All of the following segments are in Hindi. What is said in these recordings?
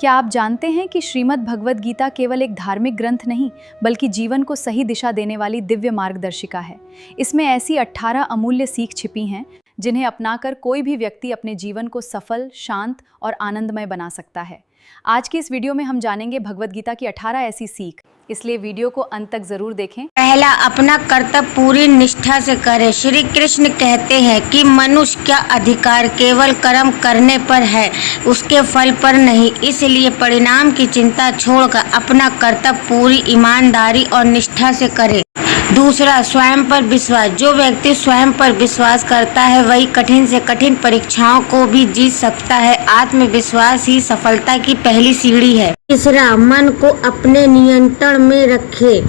क्या आप जानते हैं कि श्रीमद् भगवद गीता केवल एक धार्मिक ग्रंथ नहीं, बल्कि जीवन को सही दिशा देने वाली दिव्य मार्गदर्शिका है। इसमें ऐसी 18 अमूल्य सीख छिपी हैं, जिन्हें अपनाकर कोई भी व्यक्ति अपने जीवन को सफल, शांत और आनंदमय बना सकता है। आज की इस वीडियो में हम जानेंगे भगवद गीता की 18 ऐसी सीख, इसलिए वीडियो को अंत तक जरूर देखें। पहला, अपना कर्तव्य पूरी निष्ठा से करे। श्री कृष्ण कहते हैं कि मनुष्य का अधिकार केवल कर्म करने पर है, उसके फल पर नहीं। इसलिए परिणाम की चिंता छोड़कर अपना कर्तव्य पूरी ईमानदारी और निष्ठा से करे। दूसरा, स्वयं पर विश्वास। जो व्यक्ति स्वयं पर विश्वास करता है वही कठिन से कठिन परीक्षाओं को भी जीत सकता है। आत्मविश्वास ही सफलता की पहली सीढ़ी है। तीसरा, मन को अपने नियंत्रण में रखे।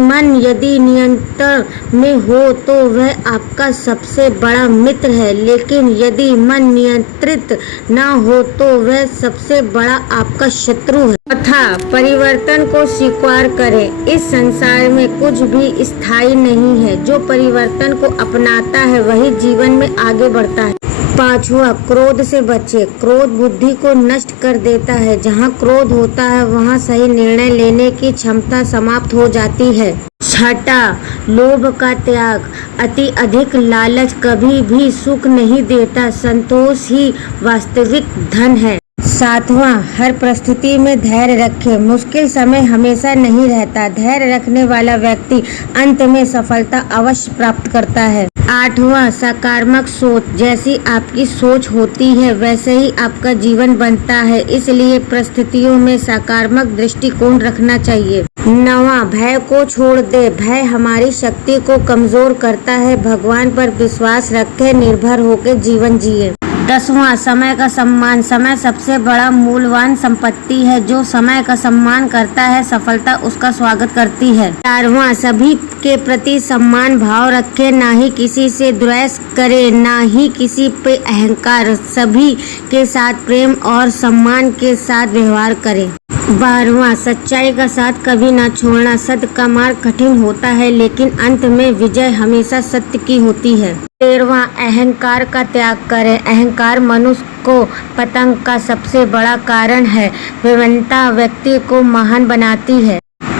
मन यदि नियंत्रण में हो तो वह आपका सबसे बड़ा मित्र है, लेकिन यदि मन नियंत्रित न हो तो वह सबसे बड़ा आपका शत्रु है। चौथा, परिवर्तन को स्वीकार करें। इस संसार में कुछ भी स्थायी नहीं है। जो परिवर्तन को अपनाता है वही जीवन में आगे बढ़ता है। पांचवा, क्रोध से बचे। क्रोध बुद्धि को नष्ट कर देता है। जहाँ क्रोध होता है वहाँ सही निर्णय लेने की क्षमता समाप्त हो जाती है। छठा, लोभ का त्याग। अति अधिक लालच कभी भी सुख नहीं देता। संतोष ही वास्तविक धन है। सातवां, हर परिस्थिति में धैर्य रखें। मुश्किल समय हमेशा नहीं रहता। धैर्य रखने वाला व्यक्ति अंत में सफलता अवश्य प्राप्त करता है। आठवां, सकारात्मक सोच। जैसी आपकी सोच होती है वैसे ही आपका जीवन बनता है, इसलिए परिस्थितियों में सकारात्मक दृष्टिकोण रखना चाहिए। नवां, भय को छोड़ दे। भय हमारी शक्ति को कमजोर करता है। भगवान पर विश्वास रखें, निर्भर होकर जीवन जिए। 10वां, समय का सम्मान। समय सबसे बड़ा मूल्यवान संपत्ति है। जो समय का सम्मान करता है सफलता उसका स्वागत करती है। 11वां, सभी के प्रति सम्मान भाव रखें, ना ही किसी से द्वेष करें, ना ही किसी पे अहंकार। सभी के साथ प्रेम और सम्मान के साथ व्यवहार करें। 12वां, सच्चाई का साथ कभी ना छोड़ना। सत्य का मार्ग कठिन होता है, लेकिन अंत में विजय हमेशा सत्य की होती है। 13वां, अहंकार का त्याग करें। अहंकार मनुष्य को पतन का सबसे बड़ा कारण है। विनम्रता व्यक्ति को महान बनाती है।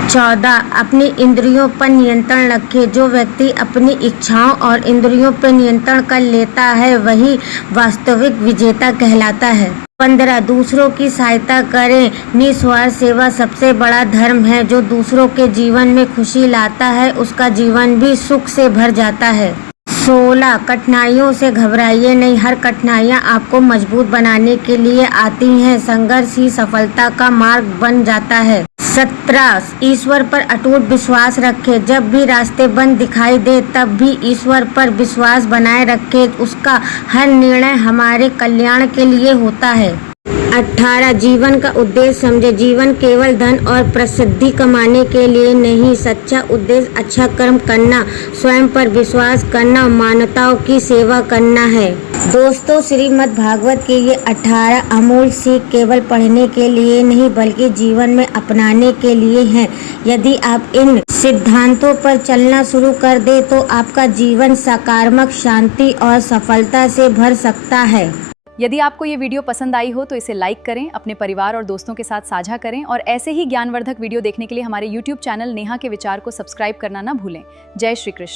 14, अपनी इंद्रियों पर नियंत्रण रखें। जो व्यक्ति अपनी इच्छाओं और इंद्रियों पर नियंत्रण कर लेता है वही वास्तविक विजेता कहलाता है। 15, दूसरों की सहायता करें। निस्वार्थ सेवा सबसे बड़ा धर्म है। जो दूसरों के जीवन में खुशी लाता है उसका जीवन भी सुख से भर जाता है। 16, कठिनाइयों से घबराइए नहीं। हर कठिनाइयाँ आपको मजबूत बनाने के लिए आती हैं। संघर्ष ही सफलता का मार्ग बन जाता है। 17, ईश्वर पर अटूट विश्वास रखें। जब भी रास्ते बंद दिखाई दे तब भी ईश्वर पर विश्वास बनाए रखें। उसका हर निर्णय हमारे कल्याण के लिए होता है। 18, जीवन का उद्देश्य समझे। जीवन केवल धन और प्रसिद्धि कमाने के लिए नहीं, सच्चा उद्देश्य अच्छा कर्म करना, स्वयं पर विश्वास करना, मानवताओं की सेवा करना है। दोस्तों, श्रीमद् भागवत के ये 18 अमूल्य सीख केवल पढ़ने के लिए नहीं बल्कि जीवन में अपनाने के लिए हैं। यदि आप इन सिद्धांतों पर चलना शुरू कर दे तो आपका जीवन सकारात्मक, शांति और सफलता से भर सकता है। यदि आपको ये वीडियो पसंद आई हो तो इसे लाइक करें, अपने परिवार और दोस्तों के साथ साझा करें और ऐसे ही ज्ञानवर्धक वीडियो देखने के लिए हमारे YouTube चैनल नेहा के विचार को सब्सक्राइब करना ना भूलें। जय श्री कृष्ण।